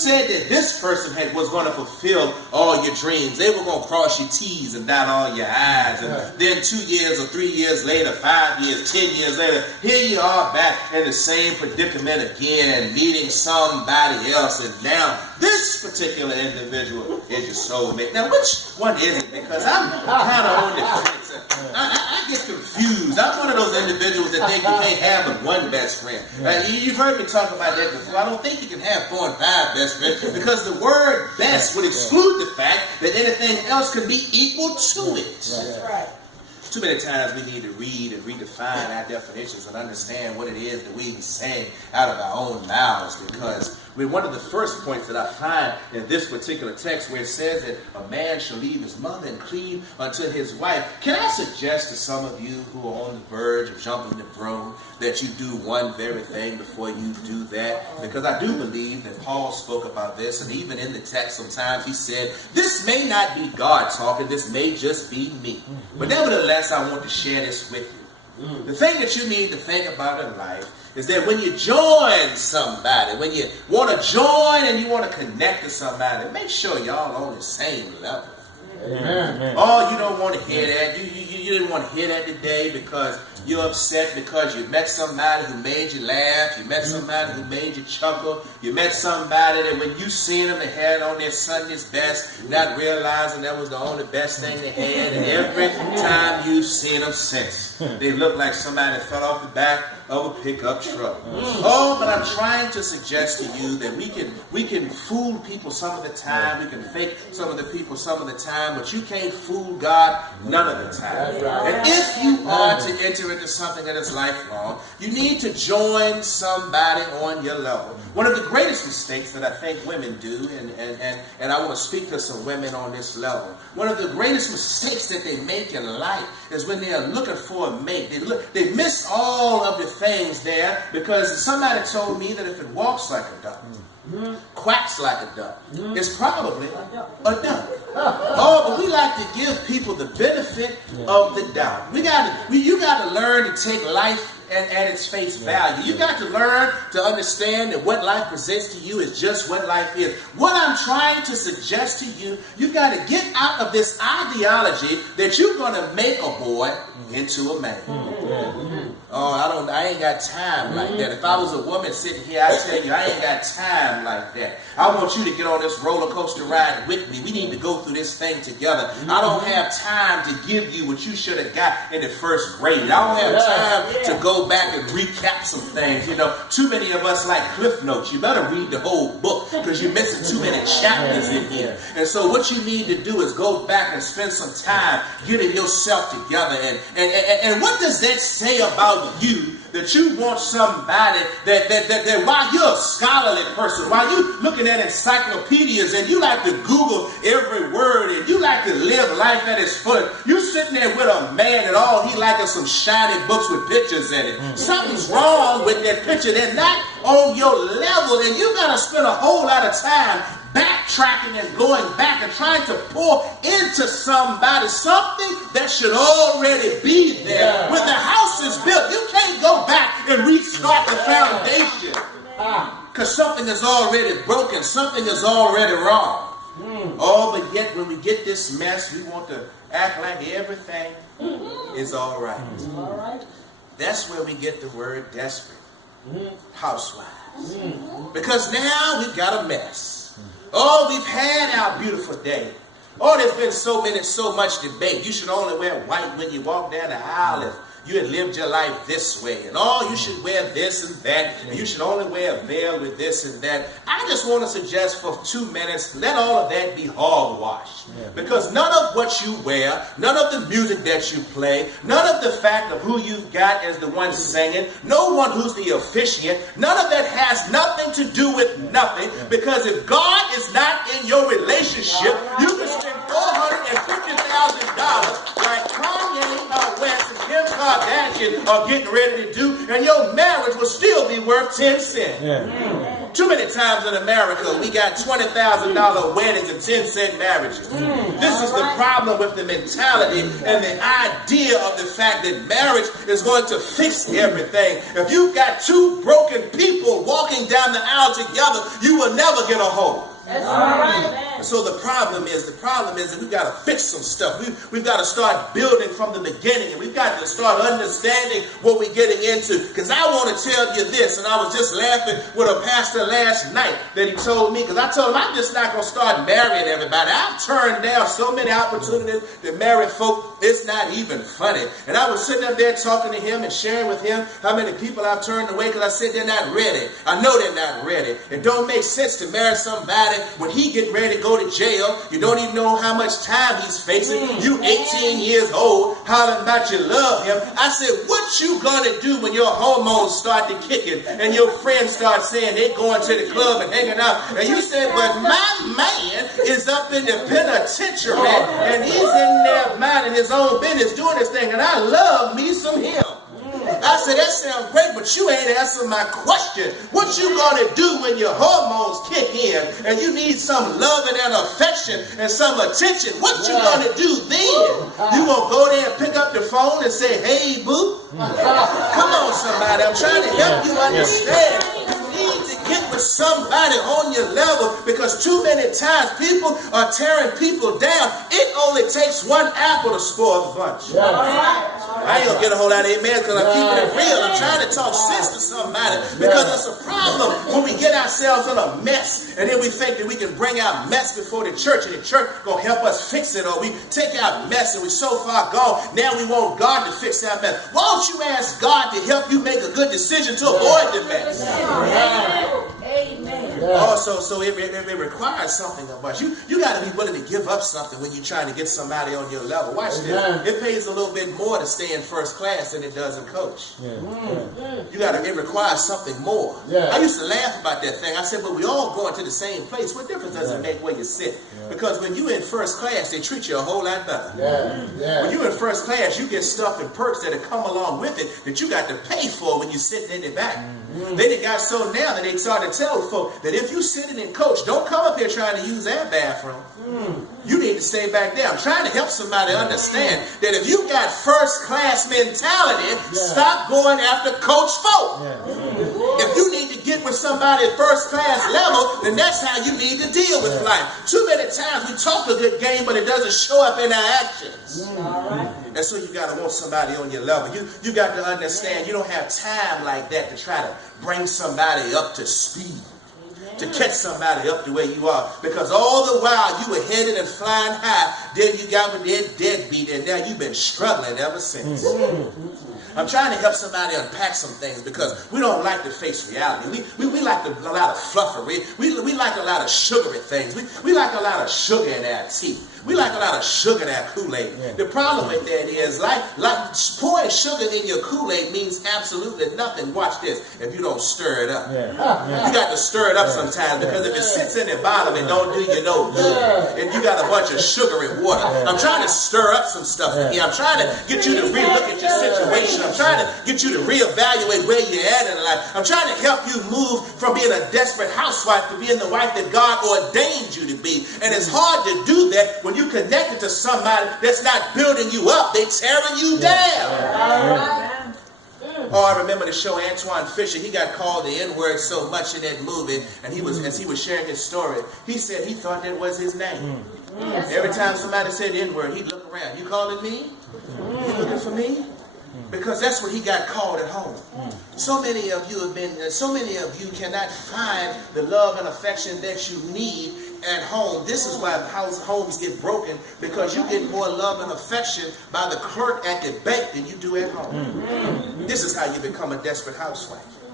said that this person was going to fulfill all your dreams. They were going to cross your T's and dot all your I's. And then 2 years or 3 years later, 5 years, 10 years later, here you are back in the same predicament again, meeting somebody else. And now this particular individual is your soulmate. Now, which one is it? Because I'm kind of on the fence. I get confused. I'm one of those individuals that think you can't have but one best friend. You've heard me talk about that before. I don't think you can have 4 and 5 best friends because the word best would exclude the fact that anything else can be equal to it. That's right. Too many times we need to read and redefine our definitions and understand what it is that we be saying out of our own mouths, because one of the first points that I find in this particular text where it says that a man shall leave his mother and cleave unto his wife, can I suggest to some of you who are on the verge of jumping the broom that you do one very thing before you do that? Because I do believe that Paul spoke about this, and even in the text sometimes he said, this may not be God talking, this may just be me. But nevertheless, I want to share this with you. The thing that you need to think about in life is that when you join somebody, when you want to join and you want to connect to somebody, make sure y'all on the same level. Amen. Oh, you don't want to hear that. You didn't want to hear that today because you're upset because you met somebody who made you laugh. You met somebody who made you chuckle. You met somebody that when you seen them, they had on their Sunday's best, not realizing that was the only best thing they had. And every time you've seen them since, they look like somebody that fell off the back of a pickup truck. Oh, but I'm trying to suggest to you that we can fool people some of the time. We can fake some of the people some of the time, but you can't fool God none of the time. And if you are to enter into something that is lifelong, you need to join somebody on your level. One of the greatest mistakes that I think women do, and I want to speak to some women on this level, one of the greatest mistakes that they make in life is when they are looking for a mate. They miss all of the things there because somebody told me that if it walks like a duck, quacks like a duck, it's probably a duck. Oh, but we like to give people the benefit of the doubt. You got to learn to take life at its face value. You got to learn to understand that what life presents to you is just what life is. What I'm trying to suggest to you, you've got to get out of this ideology that you're going to make a boy into a man. Oh, I ain't got time like that. If I was a woman sitting here, I tell you, I ain't got time like that. I want you to get on this roller coaster ride with me. We need to go through this thing together. I don't have time to give you what you should have got in the first grade. I don't have time to go back and recap some things. You know, too many of us like Cliff Notes. You better read the whole book because you're missing too many chapters in here. And so what you need to do is go back and spend some time getting yourself together. And what does that say about you, that you want somebody that while you're a scholarly person, while you looking at encyclopedias and you like to Google every word and you like to live life at its foot, you sitting there with a man that all he like is some shiny books with pictures in it. Something's wrong with that picture. They're not on your level, and you got to spend a whole lot of time backtracking and going back and trying to pour into somebody something that should already be there. When the house is built, you can't go back and restart the foundation because something is already broken, something is already wrong. Oh, but yet when we get this mess, we want to act like everything is all right. That's where we get the word desperate. Housewives. Because now we've got a mess. Oh, we've had our beautiful day. Oh, there's been so much debate. You should only wear white when you walk down the aisle if you had lived your life this way. And oh, you should wear this and that. And you should only wear a veil with this and that. I just want to suggest for 2 minutes, let all of that be hogwash. Because none of what you wear, none of the music that you play, none of the fact of who you've got as the one singing, no one who's the officiant, none of that has nothing to do with nothing. Because if God is not in your relationship, you can spend $450,000 like Kanye West and Kim Kardashian are getting ready to do, and your marriage will still be worth 10 cents. Too many times in America, we got $20,000 weddings and 10-cent marriages. This is the problem with the mentality and the idea of the fact that marriage is going to fix everything. If you've got two broken people walking down the aisle together, you will never get a home. That's right. So the problem is that we've got to fix some stuff. We've got to start building from the beginning, and we've got to start understanding what we're getting into. Because I want to tell you this, and I was just laughing with a pastor last night that he told me, because I told him I'm just not going to start marrying everybody. I've turned down so many opportunities to marry folk, it's not even funny. And I was sitting up there talking to him and sharing with him how many people I've turned away because I said they're not ready. I know they're not ready. It don't make sense to marry somebody when he get ready to go to jail. You don't even know how much time he's facing. You 18 years old, hollering about you love him. I said, what you gonna do when your hormones start to kicking and your friends start saying they're going to the club and hanging out? And you said, but my man is up in the penitentiary and he's in there minding his own business doing this thing, and I love me some him. I said, that sounds great, but you ain't answering my question. What you gonna do when your hormones kick in and you need some loving and affection and some attention? What you gonna do then? You gonna go there and pick up the phone and say, hey, boo? Come on, somebody. I'm trying to help you understand. You need to get with somebody on your level, because too many times people are tearing people down. It only takes one apple to spoil the bunch. I ain't gonna get a whole lot of amen because I'm keeping it real. I'm trying to talk sense to somebody, because it's a problem when we get ourselves in a mess and then we think that we can bring our mess before the church and the church gonna help us fix it, or we take our mess and we're so far gone, now we want God to fix our mess. Why don't you ask God to help you make a good decision to avoid the mess? Amen. Also, so it requires something of us. You got to be willing to give up something when you're trying to get somebody on your level. Watch this. It pays a little bit more to stay in first class than it does in coach. It requires something more. I used to laugh about that thing. I said, but we all going to the same place. What difference does it make where you sit? Because when you're in first class, they treat you a whole lot better. When you're in first class, you get stuff and perks that come along with it that you got to pay for when you sit in the back. Then it got so now that they started to tell folk that if you sitting in coach, don't come up here trying to use that bathroom. You need to stay back there. I'm trying to help somebody understand that if you got first class mentality, stop going after coach folk. If you need to get with somebody at first class level, then that's how you need to deal with life. Too many times we talk a good game, but it doesn't show up in our actions. And so you got to want somebody on your level. You got to understand you don't have time like that to try to bring somebody up to speed, to catch somebody up the way you are. Because all the while you were headed and flying high, then you got with that deadbeat, and now you've been struggling ever since. I'm trying to help somebody unpack some things, because we don't like to face reality. We like a lot of fluffery. We like a lot of sugary things. We like a lot of sugar in our tea. We like a lot of sugar in our Kool-Aid. The problem with that is, like pouring sugar in your Kool-Aid means absolutely nothing. Watch this. If you don't stir it up. You got to stir it up sometimes, because if it sits in the bottom, it don't do you no good. And you got a bunch of sugar and water. I'm trying to stir up some stuff here. I'm trying to get you to relook at your situation. I'm trying to get you to reevaluate where you're at in life. I'm trying to help you move from being a desperate housewife to being the wife that God ordained you to be. And it's hard to do that when you connected to somebody that's not building you up. They tearing you down. Oh, I remember the show Antoine Fisher. He got called the N-word so much in that movie, and as he was sharing his story, he said he thought that was his name. Every time somebody said N-word, he'd look around. You calling me? You looking for me? Because that's what he got called at home. So many of you cannot find the love and affection that you need at home. This is why homes get broken, because you get more love and affection by the clerk at the bank than you do at home. This is how you become a desperate housewife.